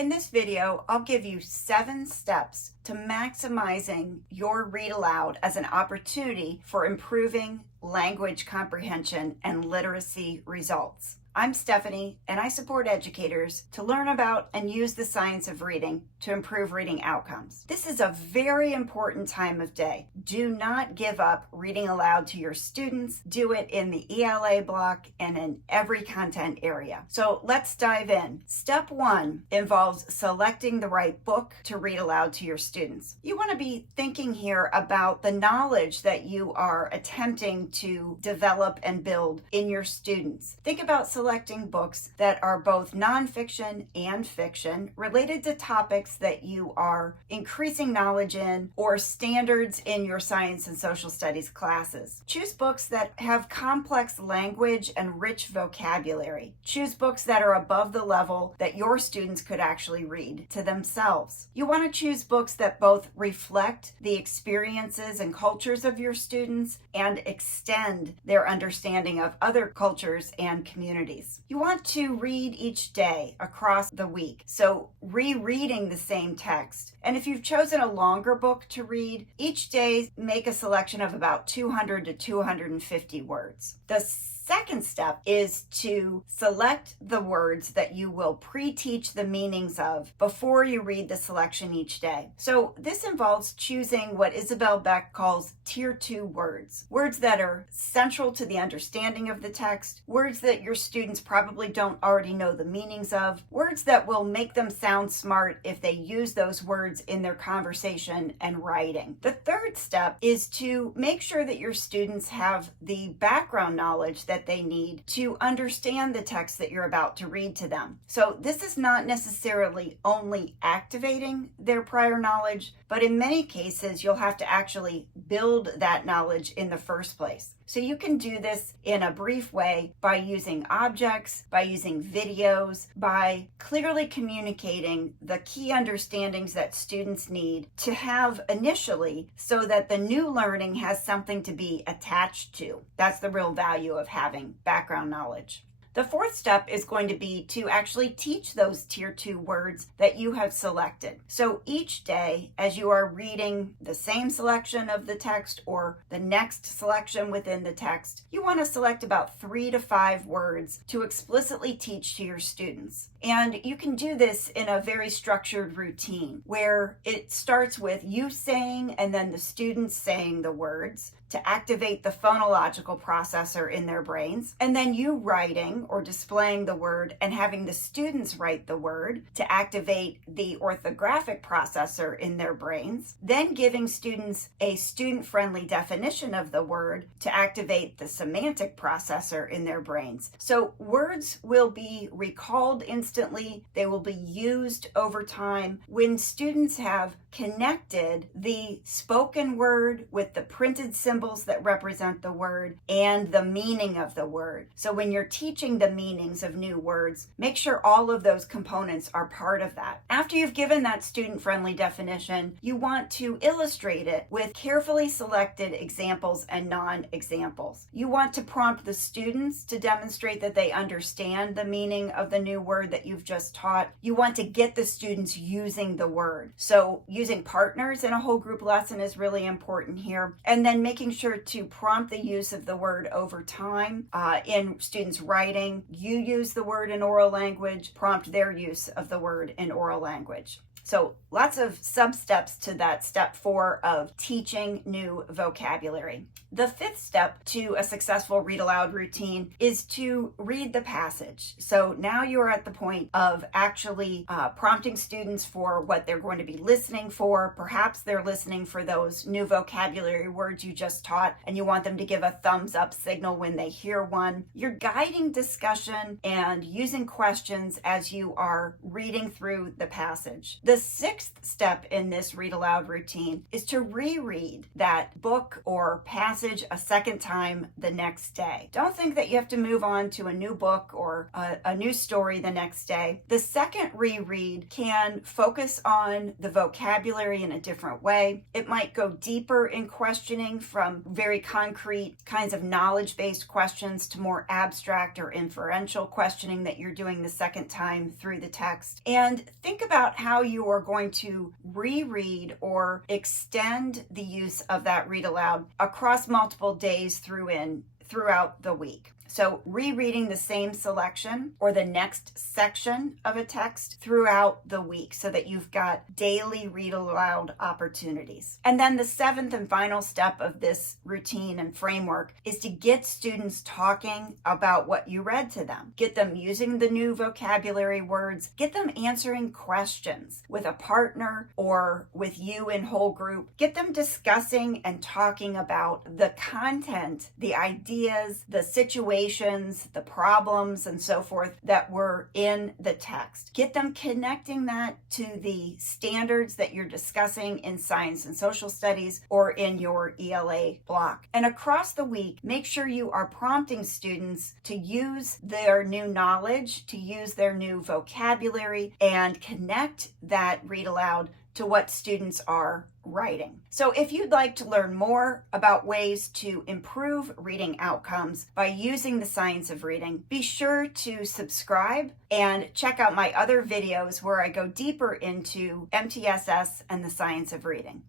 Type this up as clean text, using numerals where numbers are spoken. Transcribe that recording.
In this video, I'll give you 7 steps to maximizing your read aloud as an opportunity for improving language comprehension and literacy results. I'm Stephanie, and I support educators to learn about and use the science of reading to improve reading outcomes. This is a very important time of day. Do not give up reading aloud to your students. Do it in the ELA block and in every content area. So let's dive in. Step 1 involves selecting the right book to read aloud to your students. You want to be thinking here about the knowledge that you are attempting to develop and build in your students. Think about selecting books that are both nonfiction and fiction related to topics that you are increasing knowledge in or standards in your science and social studies classes. Choose books that have complex language and rich vocabulary. Choose books that are above the level that your students could actually read to themselves. You want to choose books that both reflect the experiences and cultures of your students and extend their understanding of other cultures and communities. You want to read each day across the week, so rereading the same text. And if you've chosen a longer book to read, each day make a selection of about 200 to 250 words. The second step is to select the words that you will pre-teach the meanings of before you read the selection each day. So this involves choosing what Isabel Beck calls tier 2 words. Words that are central to the understanding of the text, words that your students probably don't already know the meanings of, words that will make them sound smart if they use those words in their conversation and writing. The third step is to make sure that your students have the background knowledge that they need to understand the text that you're about to read to them. So this is not necessarily only activating their prior knowledge, but in many cases you'll have to actually build that knowledge in the first place. So you can do this in a brief way by using objects, by using videos, by clearly communicating the key understandings that students need to have initially so that the new learning has something to be attached to. That's the real value of having background knowledge. The fourth step is going to be to actually teach those tier 2 words that you have selected. So each day, as you are reading the same selection of the text or the next selection within the text, you want to select about 3 to 5 words to explicitly teach to your students. And you can do this in a very structured routine where it starts with you saying and then the students saying the words to activate the phonological processor in their brains, and then you writing or displaying the word and having the students write the word to activate the orthographic processor in their brains, then giving students a student-friendly definition of the word to activate the semantic processor in their brains. So words will be recalled instantly, they will be used over time when students have connected the spoken word with the printed symbols that represent the word and the meaning of the word. So when you're teaching the meanings of new words, make sure all of those components are part of that. After you've given that student-friendly definition, you want to illustrate it with carefully selected examples and non-examples. You want to prompt the students to demonstrate that they understand the meaning of the new word that you've just taught. You want to get the students using the word. So using partners in a whole group lesson is really important here. And then making sure to prompt the use of the word over time in students' writing. You use the word in oral language, prompt their use of the word in oral language. So lots of sub-steps to that step 4 of teaching new vocabulary. The 5th step to a successful read aloud routine is to read the passage. So now you are at the point of actually prompting students for what they're going to be listening for. Perhaps they're listening for those new vocabulary words you just taught, and you want them to give a thumbs up signal when they hear one. You're guiding discussion and using questions as you are reading through the passage. The sixth step in this read aloud routine is to reread that book or passage a second time the next day. Don't think that you have to move on to a new book or a new story the next day. The second reread can focus on the vocabulary in a different way. It might go deeper in questioning from very concrete kinds of knowledge-based questions to more abstract or inferential questioning that you're doing the second time through the text. And think about how you are going to reread or extend the use of that read aloud across multiple days throughout the week. So rereading the same selection or the next section of a text throughout the week so that you've got daily read aloud opportunities. And then the seventh and final step of this routine and framework is to get students talking about what you read to them. Get them using the new vocabulary words. Get them answering questions with a partner or with you in whole group. Get them discussing and talking about the content, the ideas, the situation, the problems, and so forth that were in the text. Get them connecting that to the standards that you're discussing in science and social studies or in your ELA block. And across the week, make sure you are prompting students to use their new knowledge, to use their new vocabulary, and connect that read aloud to what students are writing. So if you'd like to learn more about ways to improve reading outcomes by using the science of reading, be sure to subscribe and check out my other videos where I go deeper into MTSS and the science of reading.